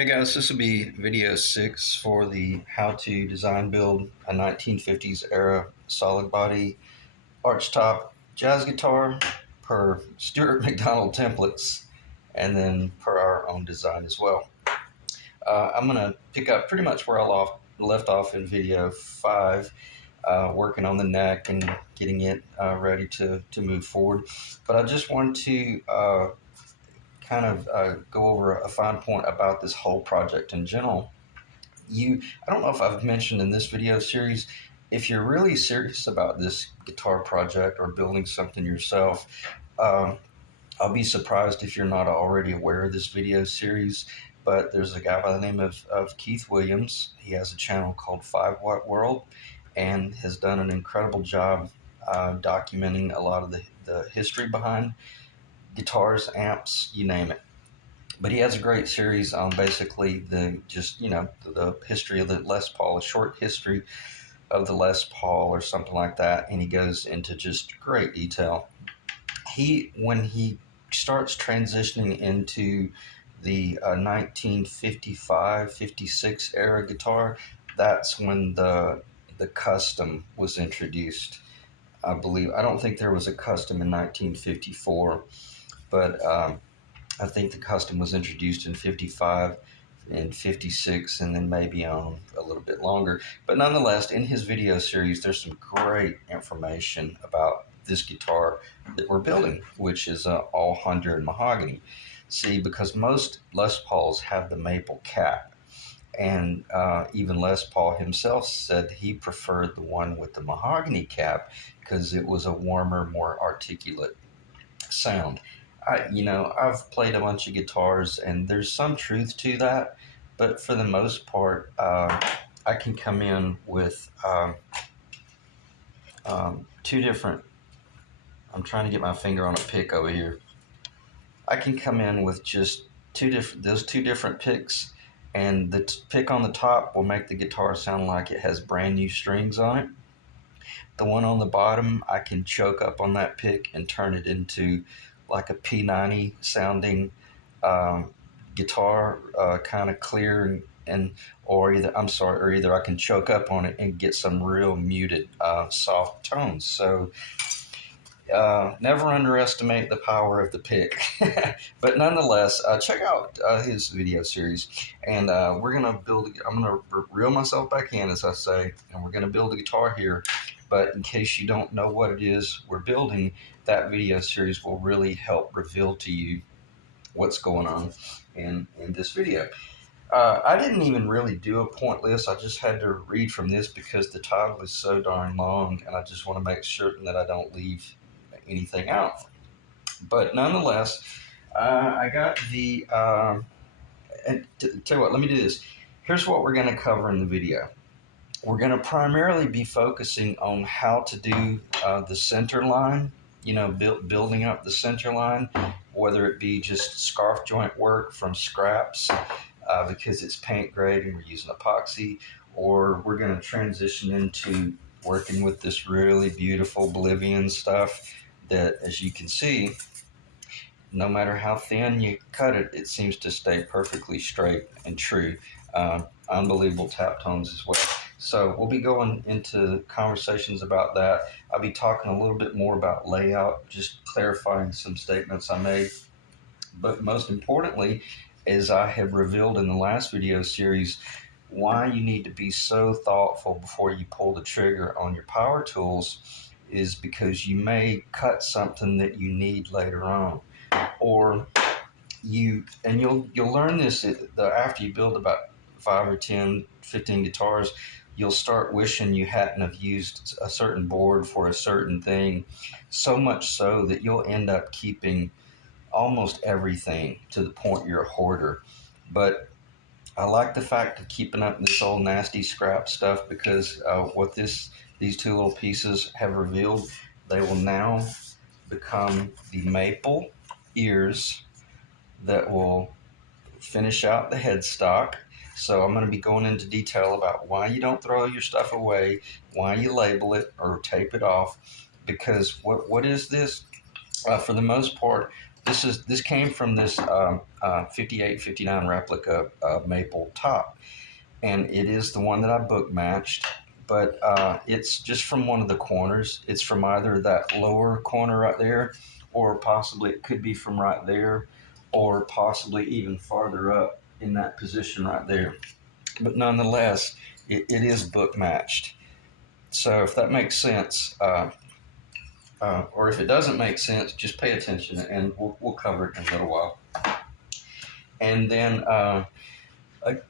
Hey guys, this will be video 6 for the how to design build a 1950s era solid body archtop jazz guitar per Stuart McDonald templates and then per our own design as well. I'm going to pick up pretty much where I left off in video 5, working on the neck and getting it ready to move forward. But I just wanted to go over a fine point about this whole project in general. I don't know if I've mentioned in this video series, if you're really serious about this guitar project or building something yourself, I'll be surprised if you're not already aware of this video series. But there's a guy by the name of Keith Williams. He has a channel called 5 Watt World and has done an incredible job documenting a lot of the history behind guitars, amps, you name it. But he has a great series on basically the history of the Les Paul, a short history of the Les Paul or something like that, and he goes into just great detail. When he starts transitioning into the 1955-56 era guitar, that's when the custom was introduced. I believe, I don't think there was a custom in 1954, but I think the custom was introduced in 55 and 56 and then maybe on a little bit longer. But nonetheless, in his video series, there's some great information about this guitar that we're building, which is all Honduran and mahogany. See, because most Les Pauls have the maple cap, and even Les Paul himself said he preferred the one with the mahogany cap because it was a warmer, more articulate sound. I've played a bunch of guitars, and there's some truth to that, but for the most part, I can come in with two different. I'm trying to get my finger on a pick over here. I can come in with just those two different picks, and the pick on the top will make the guitar sound like it has brand new strings on it. The one on the bottom, I can choke up on that pick and turn it into like a P90 sounding guitar, kind of clear or either I can choke up on it and get some real muted, soft tones. So never underestimate the power of the pick. But nonetheless, check out his video series, and we're gonna I'm gonna reel myself back in, as I say, and we're gonna build a guitar here. But in case you don't know what it is we're building, that video series will really help reveal to you what's going on in this video. I didn't even really do a point list. I just had to read from this because the title is so darn long, and I just want to make certain that I don't leave anything out. But nonetheless, I got the and tell you what, let me do this. Here's what we're going to cover in the video. We're going to primarily be focusing on how to do the center line, building up the center line, whether it be just scarf joint work from scraps because it's paint grade and we're using epoxy, or we're going to transition into working with this really beautiful Bolivian stuff that, as you can see, no matter how thin you cut it, it seems to stay perfectly straight and true. Unbelievable tap tones as well. So we'll be going into conversations about that. I'll be talking a little bit more about layout, just clarifying some statements I made. But most importantly, as I have revealed in the last video series, why you need to be so thoughtful before you pull the trigger on your power tools is because you may cut something that you need later on, or you'll learn this after you build about 5 or 10, 15 guitars. You'll start wishing you hadn't have used a certain board for a certain thing, so much so that you'll end up keeping almost everything to the point you're a hoarder. But I like the fact of keeping up this old nasty scrap stuff because what these two little pieces have revealed, they will now become the maple ears that will finish out the headstock. So I'm going to be going into detail about why you don't throw your stuff away, why you label it or tape it off, because what is this? For the most part, this came from this 58, 59 replica maple top, and it is the one that I book matched. But it's just from one of the corners. It's from either that lower corner right there, or possibly it could be from right there, or possibly even farther up in that position right there. But nonetheless, it is book matched. So if that makes sense, or if it doesn't make sense, just pay attention, and we'll cover it in a little while. And then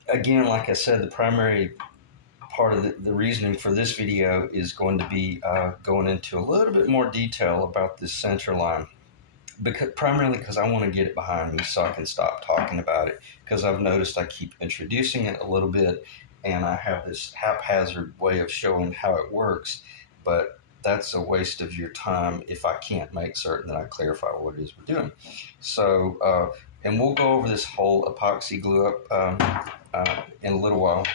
again, like I said, the primary part of the reasoning for this video is going to be going into a little bit more detail about this center line, primarily because I want to get it behind me so I can stop talking about it, because I've noticed I keep introducing it a little bit, and I have this haphazard way of showing how it works, but that's a waste of your time if I can't make certain that I clarify what it is we're doing. So, and we'll go over this whole epoxy glue up in a little while.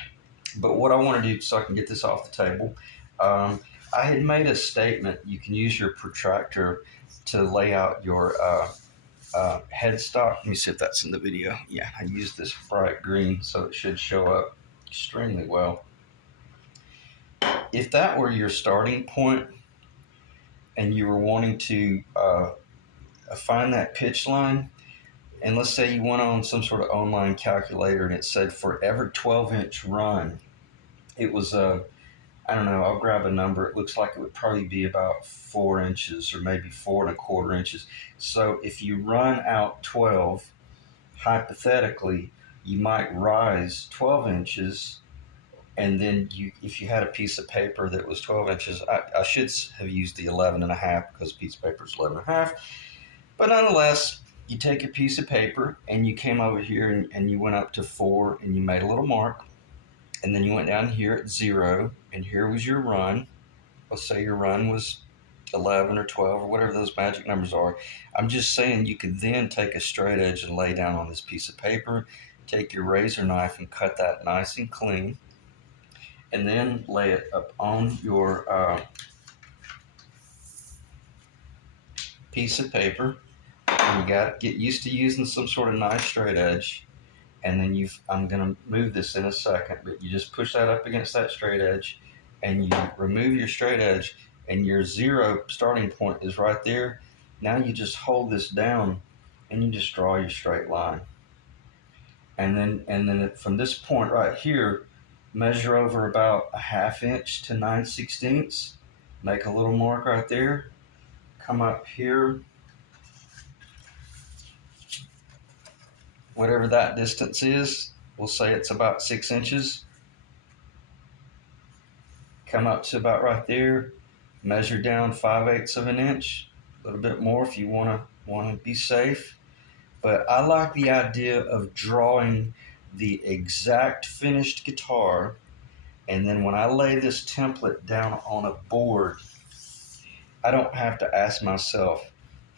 But what I want to do so I can get this off the table, I had made a statement. You can use your protractor to lay out your headstock. Let me see if that's in the video. Yeah, I used this bright green, so it should show up extremely well. If that were your starting point and you were wanting to find that pitch line, and let's say you went on some sort of online calculator and it said for every 12-inch run, it was I don't know, I'll grab a number. It looks like it would probably be about 4 inches or maybe 4.25 inches. So if you run out 12, hypothetically, you might rise 12 inches. And then if you had a piece of paper that was 12 inches, I should have used the 11.5 because a piece of paper is 11.5. But nonetheless, you take a piece of paper and you came over here and you went up to 4 and you made a little mark. And then you went down here at 0, and here was your run. Let's say your run was 11 or 12 or whatever those magic numbers are. I'm just saying you could then take a straight edge and lay down on this piece of paper, take your razor knife and cut that nice and clean, and then lay it up on your piece of paper. And you got to get used to using some sort of nice straight edge. And then I'm going to move this in a second, but you just push that up against that straight edge and you remove your straight edge, and your 0 starting point is right there. Now you just hold this down and you just draw your straight line. And then from this point right here, measure over about a 1/2 inch to 9/16. Make a little mark right there. Come up here, whatever that distance is, we'll say it's about 6 inches. Come up to about right there, measure down 5/8 of an inch, a little bit more if you want to be safe. But I like the idea of drawing the exact finished guitar, and then when I lay this template down on a board, I don't have to ask myself,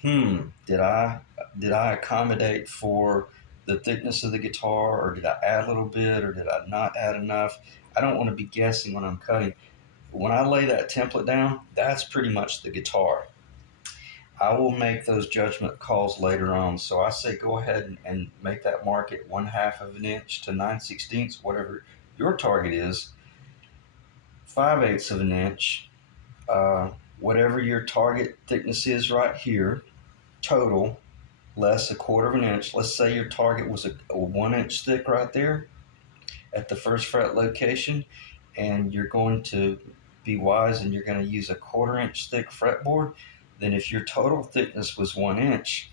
did I accommodate for the thickness of the guitar, or did I add a little bit, or did I not add enough? I don't want to be guessing when I'm cutting. When I lay that template down, that's pretty much the guitar. I will make those judgment calls later on. So I say go ahead and make that mark at 1/2 of an inch to 9/16, whatever your target is, 5/8 of an inch, whatever your target thickness is right here, total, less 1/4 of an inch. Let's say your target was a 1 inch thick right there at the first fret location, and you're going to be wise and you're going to use a 1/4 inch thick fretboard. Then if your total thickness was 1 inch,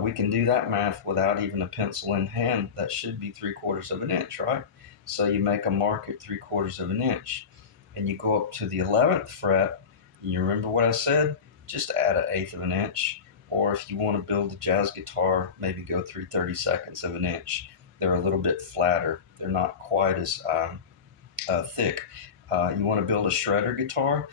we can do that math without even a pencil in hand. That should be 3/4 of an inch, right? So you make a mark at 3/4 of an inch, and you go up to the 11th fret. You remember what I said? Just add 1/8 of an inch. Or if you want to build a jazz guitar, maybe go 3/32 of an inch. They're a little bit flatter. They're not quite as thick. You want to build a shredder guitar,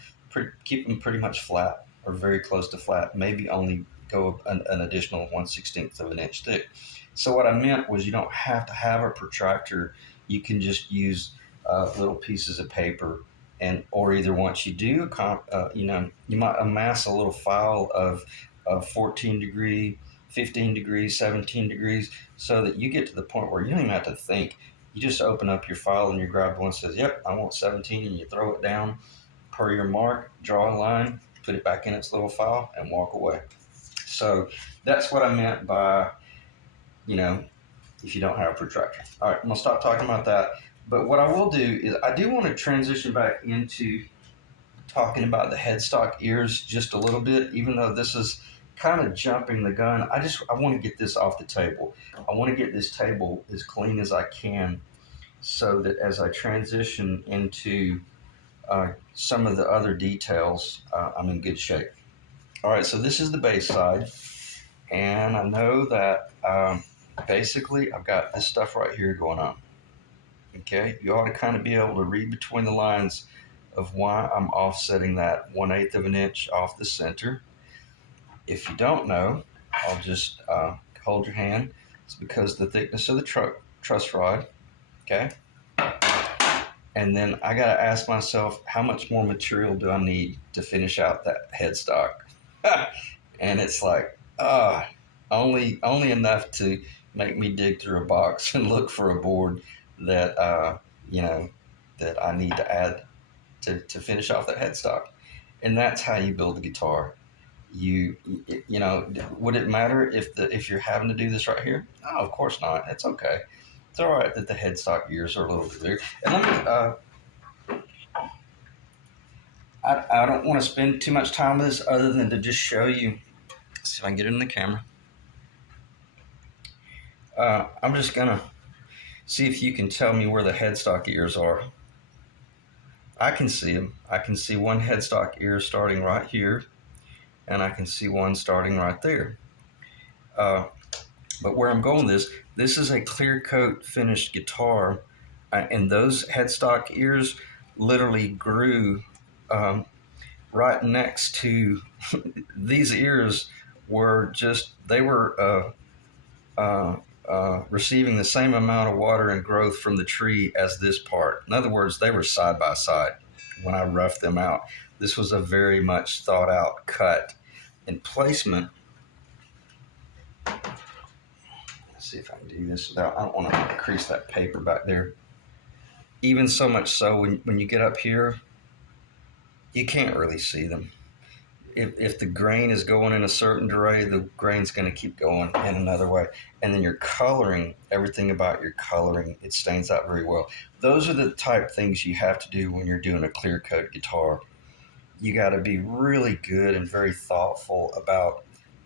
keep them pretty much flat or very close to flat. Maybe only go an additional 1/16 of an inch thick. So what I meant was you don't have to have a protractor. You can just use little pieces of paper, or either once you do, you might amass a little file of 14 degree 15 degrees, 17 degrees, so that you get to the point where you don't even have to think. You just open up your file and you grab one that says, yep, I want 17, and you throw it down per your mark, draw a line, put it back in its little file, and walk away. So that's what I meant by, you know, if you don't have a protractor. All right, I'm gonna stop talking about that. But what I will do is I do want to transition back into talking about the headstock ears just a little bit, even though this is kind of jumping the gun. I want to get this off the table. I want to get this table as clean as I can so that as I transition into some of the other details, I'm in good shape. All right, so this is the base side, and I know that basically I've got this stuff right here going on. Okay, you ought to kind of be able to read between the lines of why I'm offsetting that 1/8 of an inch off the center. If you don't know, I'll just hold your hand. It's because the thickness of the truss rod. Okay, and then I got to ask myself, how much more material do I need to finish out that headstock? And it's like, only enough to make me dig through a box and look for a board that that I need to add to finish off that headstock. And that's how you build a guitar. Would it matter if you're having to do this right here? No, of course not. It's okay. It's all right that the headstock ears are a little bit bigger. And let me. I don't want to spend too much time with this other than to just show you. Let's see if I can get it in the camera. I'm just gonna see if you can tell me where the headstock ears are. I can see them. I can see one headstock ear starting right here, and I can see one starting right there. But where I'm going with this is a clear coat finished guitar, and those headstock ears literally grew right next to these ears. They were receiving the same amount of water and growth from the tree as this part. In other words, they were side by side when I roughed them out. This was a very much thought out cut and placement. Let's see if I can do this without, I don't want to crease that paper back there. Even so much so when you get up here, you can't really see them. If the grain is going in a certain direction, the grain's going to keep going in another way. And then your coloring, everything about your coloring, it stains out very well. Those are the type things you have to do when you're doing a clear coat guitar. You got to be really good and very thoughtful about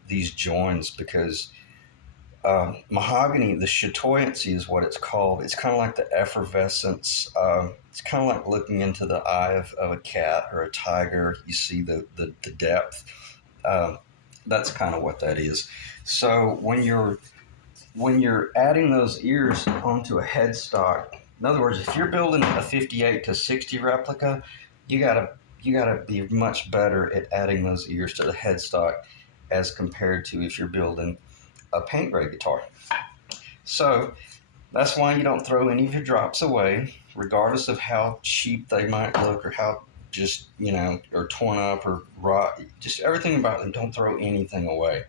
these joins, because mahogany, the chatoyancy is what it's called. It's kind of like the effervescence. It's kind of like looking into the eye of a cat or a tiger. You see the depth. That's kind of what that is. So when you're adding those ears onto a headstock, in other words, if you're building a 58 to 60 replica, you gotta be much better at adding those ears to the headstock as compared to if you're building a paint gray guitar. So that's why you don't throw any of your drops away, regardless of how cheap they might look or how just, or torn up or rot. Just everything about them, don't throw anything away,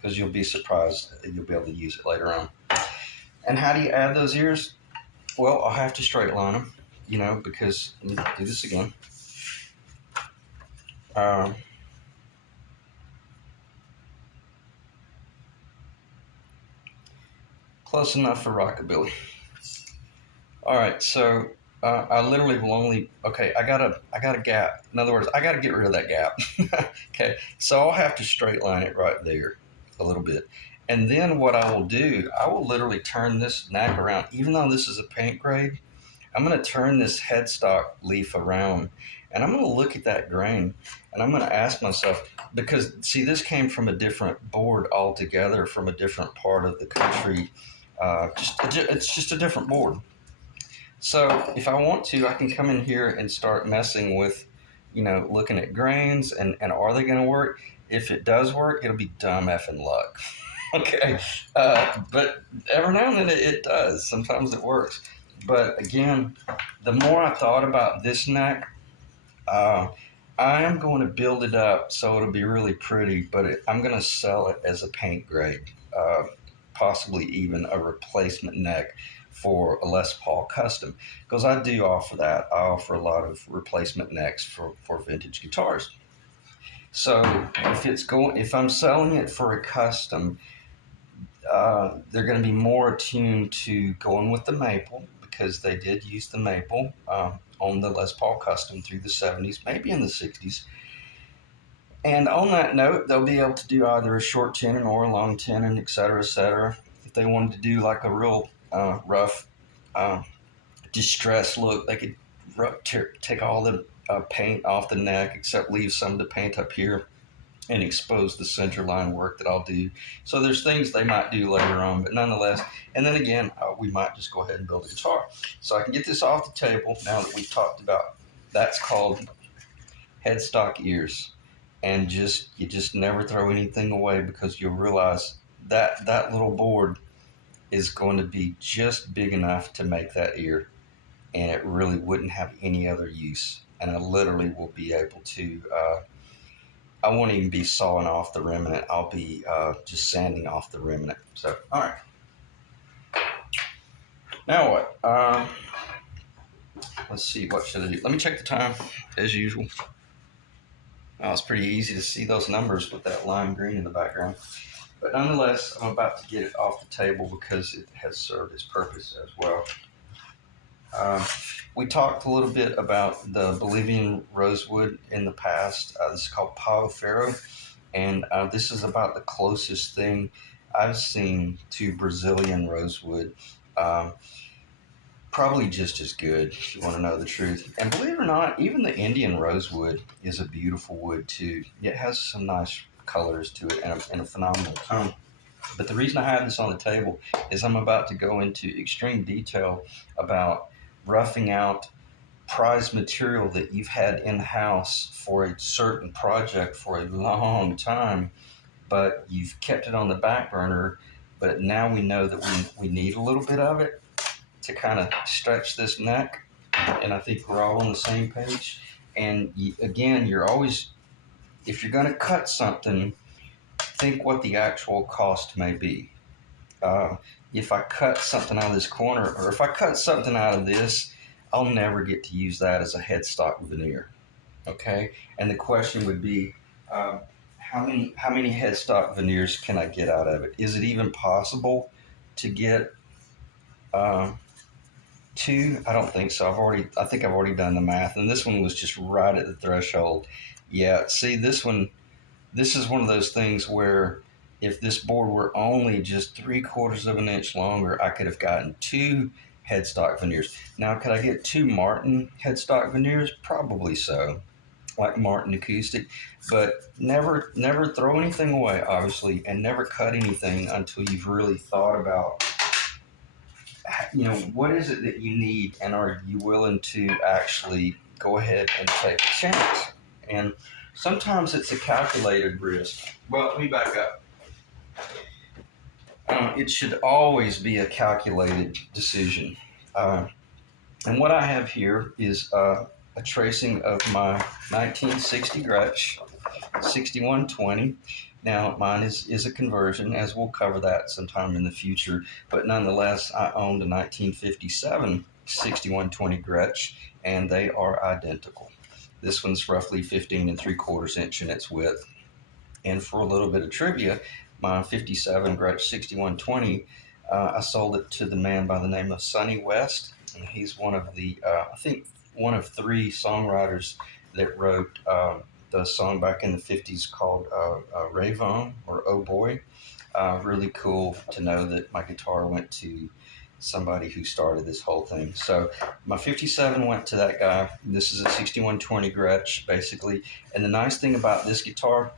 because you'll be surprised you'll be able to use it later on. And how do you add those ears? Well, I'll have to straight line them, because, let me do this again. Close enough for rockabilly. All right, so I literally will only, I got a gap. In other words, I got to get rid of that gap. Okay, so I'll have to straight line it right there a little bit. And then what I will do, I will literally turn this neck around. Even though this is a paint grade, I'm going to turn this headstock leaf around, and I'm going to look at that grain, and I'm going to ask myself, because see, this came from a different board altogether, from a different part of the country. It's just a different board. So if I want to, I can come in here and start messing with, looking at grains and are they going to work? If it does work, it'll be dumb effing luck. Okay. But every now and then it does. Sometimes it works. But again, the more I thought about this neck, I am going to build it up so it'll be really pretty, but I'm going to sell it as a paint grade, possibly even a replacement neck for a Les Paul custom, because I do offer that. I offer a lot of replacement necks for vintage guitars. So if I'm selling it for a custom, they're going to be more attuned to going with the maple because they did use the maple on the Les Paul custom through the 70s, maybe in the 60s. And on that note, they'll be able to do either a short tenon or a long tenon, et cetera, et cetera. If they wanted to do like a real rough uh, distress look, they could take all the paint off the neck except leave some of the paint up here and expose the center line work that I'll do. So there's things they might do later on, but nonetheless. And then again, we might just go ahead and build a guitar. So I can get this off the table now that we've talked about. That's called headstock ears. And you just never throw anything away because you'll realize that little board is going to be just big enough to make that ear, and it really wouldn't have any other use. And I literally will be able to. I won't even be sawing off the remnant. I'll be just sanding off the remnant. So, all right. Now what? Let's see. What should I do? Let me check the time as usual. Oh, it's pretty easy to see those numbers with that lime green in the background. But nonetheless, I'm about to get it off the table because it has served its purpose as well. We talked a little bit about the Bolivian rosewood in the past. This is called Pau Ferro, and this is about the closest thing I've seen to Brazilian rosewood. Probably just as good, if you want to know the truth. And believe it or not, even the Indian rosewood is a beautiful wood too. It has some nice colors to it and a phenomenal tone. But the reason I have this on the table is I'm about to go into extreme detail about roughing out prized material that you've had in-house for a certain project for a long time, but you've kept it on the back burner. But now we know that we need a little bit of it to kind of stretch this neck, and I think we're all on the same page. And again, you're always, if you're going to cut something, think what the actual cost may be. If I cut something out of this corner, or if I cut something out of this, I'll never get to use that as a headstock veneer. Okay, and the question would be, how many headstock veneers can I get out of it? Is it even possible to get two? I don't think so. I think I've already done the math, and this one was just right at the threshold. Yeah, see, this is one of those things where if this board were only just 3/4 of an inch longer, I could have gotten two headstock veneers. Now, could I get two Martin headstock veneers? Probably so, like Martin acoustic, but never throw anything away, obviously, and never cut anything until you've really thought about, what is it that you need, and are you willing to actually go ahead and take a chance? And sometimes it's a calculated risk. Well, let me back up. It should always be a calculated decision. And what I have here is a tracing of my 1960 Gretsch 6120. Now, mine is a conversion, as we'll cover that sometime in the future, but nonetheless, I owned a 1957 6120 Gretsch, and they are identical. This one's roughly 15 3/4 inch in its width. And for a little bit of trivia, my 57 Gretsch 6120, I sold it to the man by the name of Sonny West, and he's one of the, I think, one of three songwriters that wrote the song back in the 50s called Ravon, or Oh Boy. Really cool to know that my guitar went to somebody who started this whole thing. So my 57 went to that guy. This is a 6120 Gretsch, basically. And the nice thing about this guitar,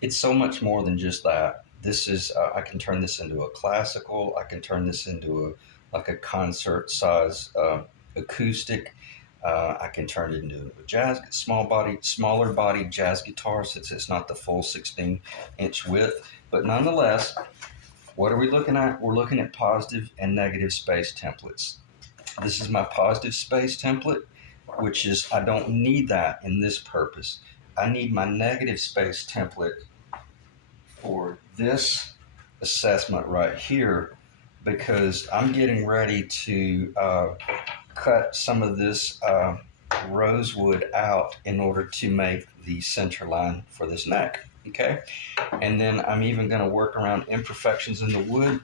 it's so much more than just that. This is, I can turn this into a classical. I can turn this into a concert size acoustic. I can turn it into a jazz, smaller body jazz guitar, since it's not the full 16-inch width. But nonetheless, what are we looking at? We're looking at positive and negative space templates. This is my positive space template. which is I don't need that in this purpose. I need my negative space template for this assessment right here because I'm getting ready to cut some of this rosewood out in order to make the center line for this neck. Okay, and then I'm even going to work around imperfections in the wood,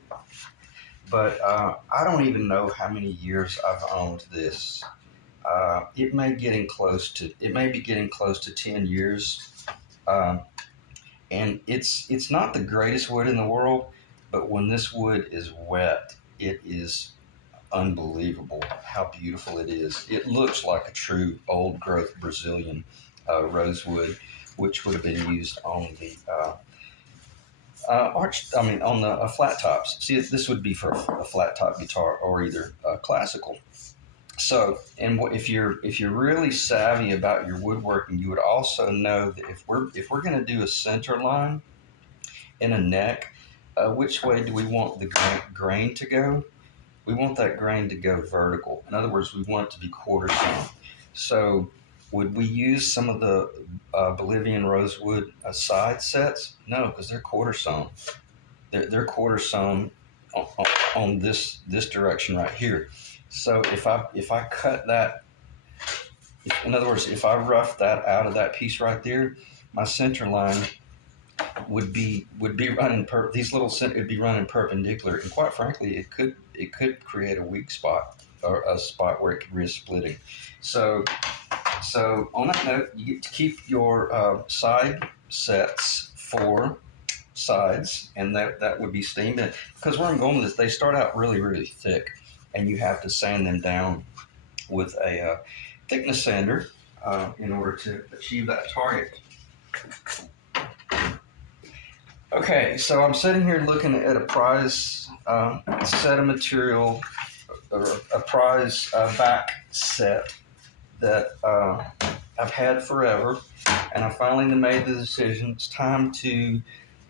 but I don't even know how many years I've owned this. It may be getting close to 10 years. Um, and it's not the greatest wood in the world, but when this wood is wet, it is unbelievable how beautiful it is. It looks like a true old growth Brazilian rosewood, which would have been used on the on the flat tops. See, this would be for a flat top guitar or either classical. So, and if you're really savvy about your woodworking, you would also know that if we're going to do a center line in a neck, which way do we want the grain to go? We want that grain to go vertical. In other words, we want it to be quarter sawn. So, would we use some of the Bolivian rosewood side sets? No, because they're quarter sawn. They're quarter sawn on this direction right here. So if I cut that, in other words, if I rough that out of that piece right there, my center line would be running these little it'd be running perpendicular, and quite frankly, it could create a weak spot or a spot where it could risk splitting. So on that note, you get to keep your side sets for sides, and that would be steamed. And because where I'm going with this, they start out really really thick, and you have to sand them down with a thickness sander in order to achieve that target. Okay, so I'm sitting here looking at a prize set of material, or a prize back set that I've had forever, and I finally made the decision. It's time to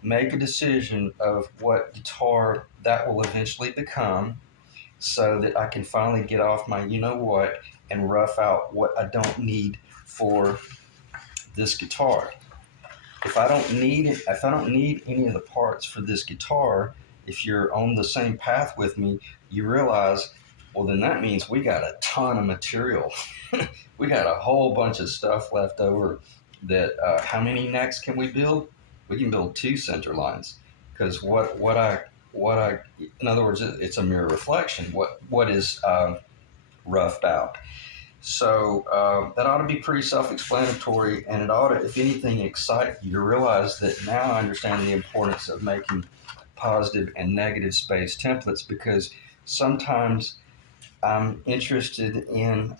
make a decision of what guitar that will eventually become, so that I can finally get off my you know what and rough out what I don't need for this guitar. If I don't need any of the parts for this guitar, if you're on the same path with me, you realize, well, then that means we got a ton of material. We got a whole bunch of stuff left over. That how many necks can we build? We can build 2 center lines, because in other words, it's a mirror reflection. What is roughed out. So that ought to be pretty self-explanatory, and it ought to, if anything, excite you to realize that now I understand the importance of making positive and negative space templates, because sometimes I'm interested in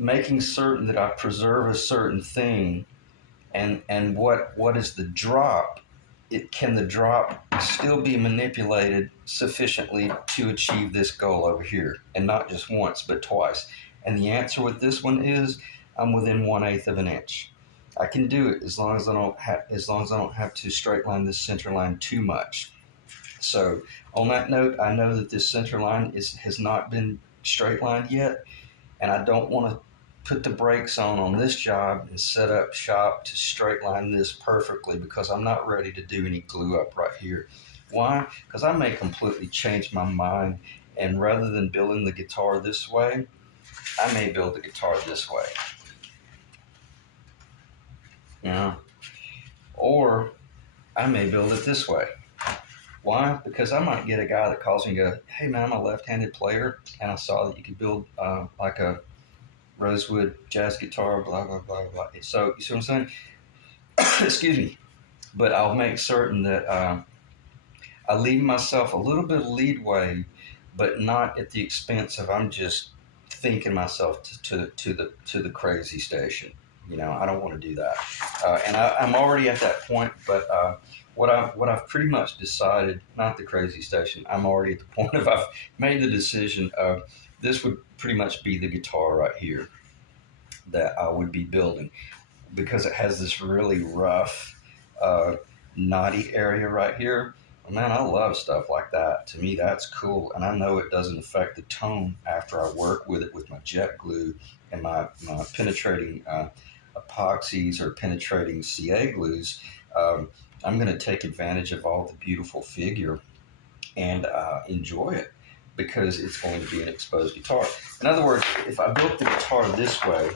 making certain that I preserve a certain thing, and what is the drop? Can the drop still be manipulated sufficiently to achieve this goal over here, and not just once but twice? And the answer with this one is I'm within 1/8 of an inch. I can do it as long as I don't have to straight line this center line too much. So on that note, I know that this center line has not been straight lined yet, and I don't want to put the brakes on this job and set up shop to straight line this perfectly, because I'm not ready to do any glue up right here. Why? Because I may completely change my mind, and rather than building the guitar this way, I may build the guitar this way. Yeah. Or I may build it this way. Why? Because I might get a guy that calls me and go, hey man, I'm a left-handed player, and I saw that you could build like a rosewood jazz guitar, blah, blah, blah, blah. So, you see what I'm saying? Excuse me. But I'll make certain that I leave myself a little bit of leadway, but not at the expense of I'm just thinking myself to the crazy station. I don't want to do that. And I'm already at that point, but what I've pretty much decided, not the crazy station, I'm already at the point of I've made the decision of this would pretty much be the guitar right here that I would be building, because it has this really rough, knotty area right here. Man, I love stuff like that. To me, that's cool, and I know it doesn't affect the tone after I work with it with my jet glue and my penetrating epoxies or penetrating CA glues. Um, I'm going to take advantage of all the beautiful figure and enjoy it because it's going to be an exposed guitar. In other words, if I built the guitar this way,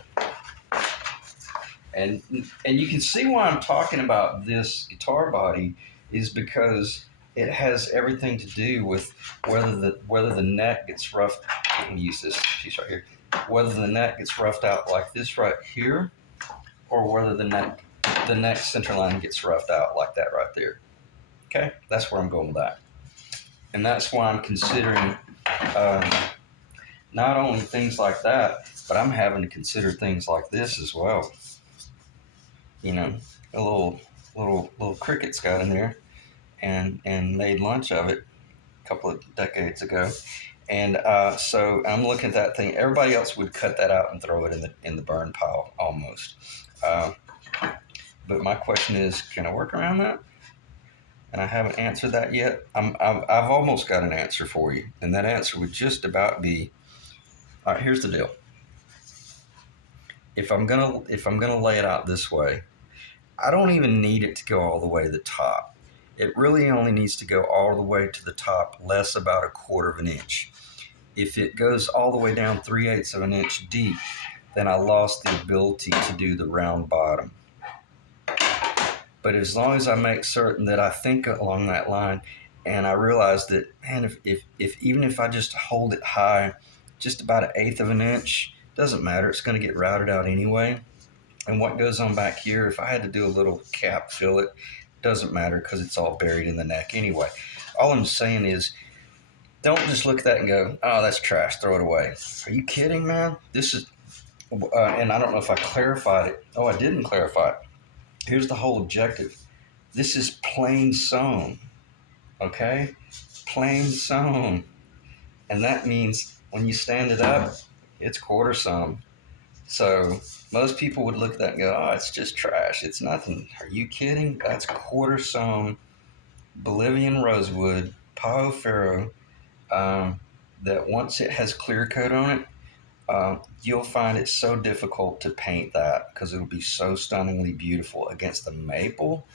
and you can see why I'm talking about this guitar body is because it has everything to do with whether the neck gets roughed. Let me use this piece right here. Whether the neck gets roughed out like this right here, or whether the neck center line gets roughed out like that right there. Okay, that's where I'm going with that, and that's why I'm considering uh, not only things like that, but I'm having to consider things like this as well. You know, a little crickets got in there and made lunch of it a couple of decades ago. And so I'm looking at that thing. Everybody else would cut that out and throw it in the burn pile almost. Uh, but my question is, can I work around that? And I haven't answered that yet. I've almost got an answer for you, and that answer would just about be, all right. Here's the deal. If I'm gonna lay it out this way, I don't even need it to go all the way to the top. It really only needs to go all the way to the top, less about a quarter of an inch. If it goes all the way down 3/8 of an inch deep, then I lost the ability to do the round bottom. But as long as I make certain that I think along that line, and I realize that, man, if even if I just hold it high, just about 1/8 of an inch, doesn't matter. It's going to get routed out anyway. And what goes on back here, if I had to do a little cap fillet, doesn't matter because it's all buried in the neck anyway. All I'm saying is, don't just look at that and go, oh, that's trash, throw it away. Are you kidding, man? This is, and I don't know if I clarified it. Oh, I didn't clarify it. Here's the whole objective. This is plain sewn, okay? Plain sewn. And that means when you stand it up, it's quarter sewn. So most people would look at that and go, oh, it's just trash. It's nothing. Are you kidding? That's quarter sewn Bolivian rosewood, Pao Ferro, that once it has clear coat on it, you'll find it so difficult to paint that because it'll be so stunningly beautiful against the maple.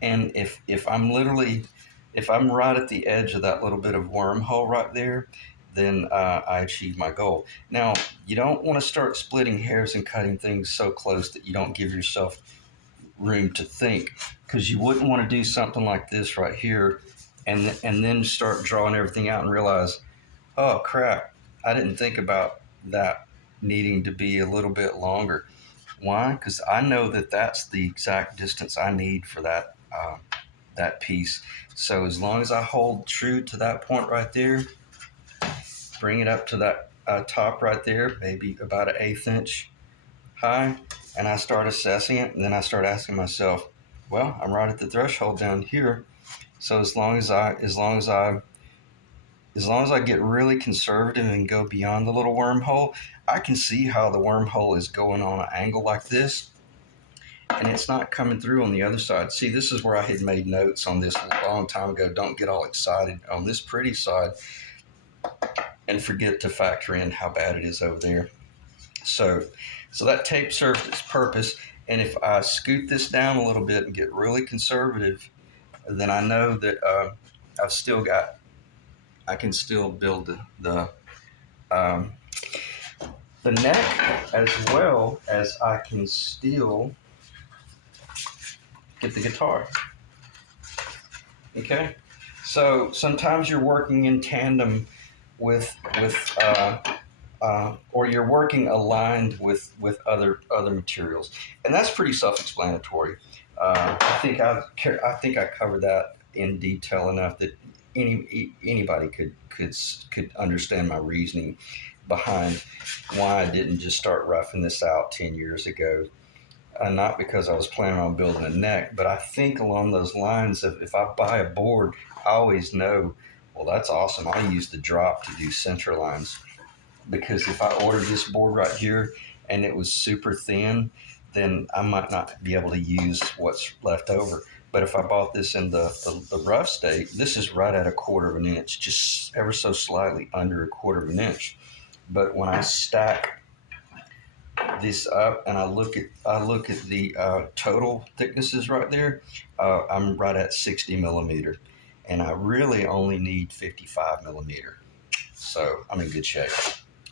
And if I'm right at the edge of that little bit of wormhole right there, then I achieve my goal. Now, you don't want to start splitting hairs and cutting things so close that you don't give yourself room to think, because you wouldn't want to do something like this right here and then start drawing everything out and realize, oh crap, I didn't think about that needing to be a little bit longer. Why? Because I know that that's the exact distance I need for that piece. So as long as I hold true to that point right there, bring it up to that top right there, maybe about an 1/8 inch high, and I start assessing it, and then I start asking myself, well, I'm right at the threshold down here. So as long as I get really conservative and go beyond the little wormhole, I can see how the wormhole is going on an angle like this, and it's not coming through on the other side. See, this is where I had made notes on this a long time ago. Don't get all excited on this pretty side and forget to factor in how bad it is over there. So that tape serves its purpose, and if I scoot this down a little bit and get really conservative, then I know that I can still build um, the neck, as well as I can still get the guitar. Okay, so sometimes you're working in tandem with or you're working aligned with other materials, and that's pretty self-explanatory. I think I covered that in detail enough that anybody could understand my reasoning behind why I didn't just start roughing this out 10 years ago. Not because I was planning on building a neck, but I think along those lines of, if I buy a board, I always know, well, that's awesome. I'll use the drop to do center lines, because if I ordered this board right here and it was super thin, then I might not be able to use what's left over. But if I bought this in the rough state, this is right at 1/4 of an inch, just ever so slightly under 1/4 of an inch. But when I stack this up and I look at the total thicknesses right there, I'm right at 60 millimeter, and I really only need 55 millimeter. So I'm in good shape.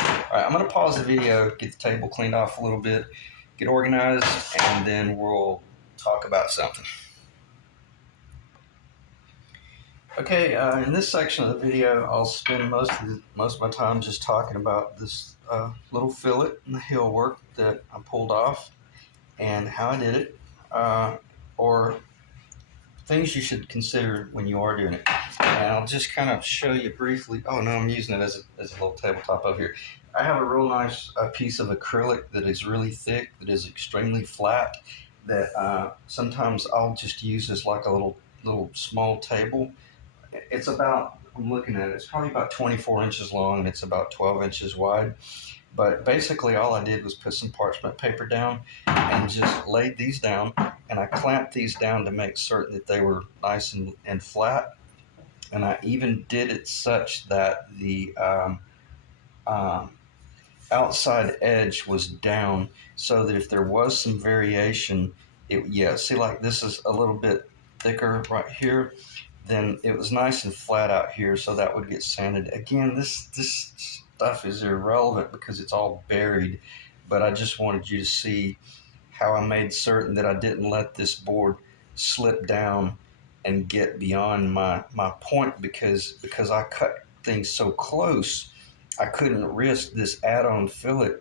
All right, I'm going to pause the video, get the table cleaned off a little bit, get organized, and then we'll talk about something. Okay, in this section of the video, I'll spend most of my time just talking about this little fillet and the heel work that I pulled off and how I did it, or things you should consider when you are doing it. And I'll just kind of show you briefly. Oh no, I'm using it as a little tabletop over here. I have a real nice piece of acrylic that is really thick, that is extremely flat, that sometimes I'll just use as like a little small table. It's about, I'm looking at it, it's probably about 24 inches long and it's about 12 inches wide. But basically all I did was put some parchment paper down and just laid these down, and I clamped these down to make certain that they were nice and flat. And I even did it such that the outside edge was down, so that if there was some variation, see, like this is a little bit thicker right here, then it was nice and flat out here, so that would get sanded. Again, this stuff is irrelevant because it's all buried, but I just wanted you to see how I made certain that I didn't let this board slip down and get beyond my point, because I cut things so close, I couldn't risk this add-on fillet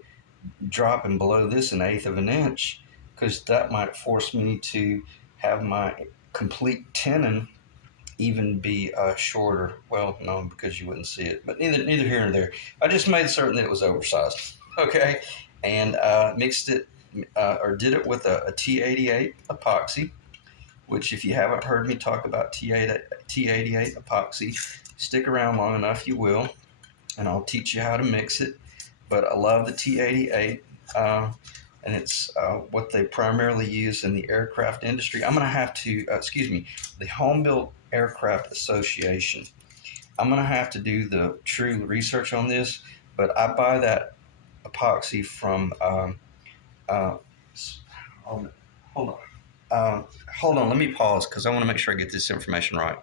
dropping below this 1/8 of an inch, because that might force me to have my complete tenon even be shorter. Well, no, because you wouldn't see it, but neither here nor there. I just made certain that it was oversized. Okay, and mixed it or did it with a T88 epoxy, which if you haven't heard me talk about T88 epoxy, stick around long enough, you will, and I'll teach you how to mix it. But I love the T88. And it's what they primarily use in the aircraft industry. I'm going to have to, the Home Built Aircraft Association. I'm going to have to do the true research on this, but I buy that epoxy from, hold on, let me pause because I want to make sure I get this information right.